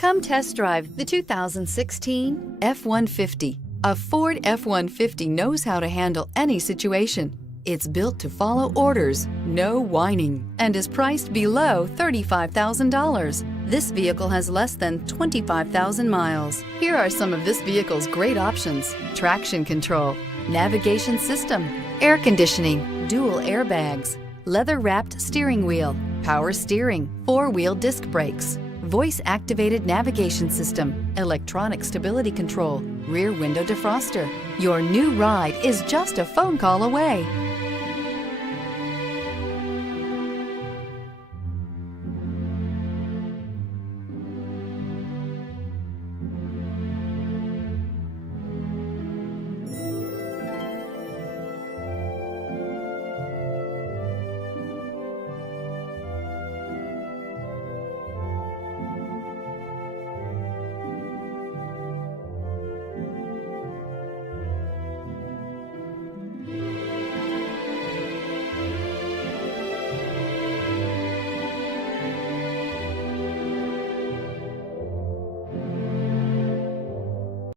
Come test drive the 2016 F-150. A Ford F-150 knows how to handle any situation. It's built to follow orders, no whining, and is priced below $35,000. This vehicle has less than 25,000 miles. Here are some of this vehicle's great options: traction control, navigation system, air conditioning, dual airbags, leather-wrapped steering wheel, power steering, four-wheel disc brakes, voice-activated navigation system, electronic stability control, rear window defroster. Your new ride is just a phone call away.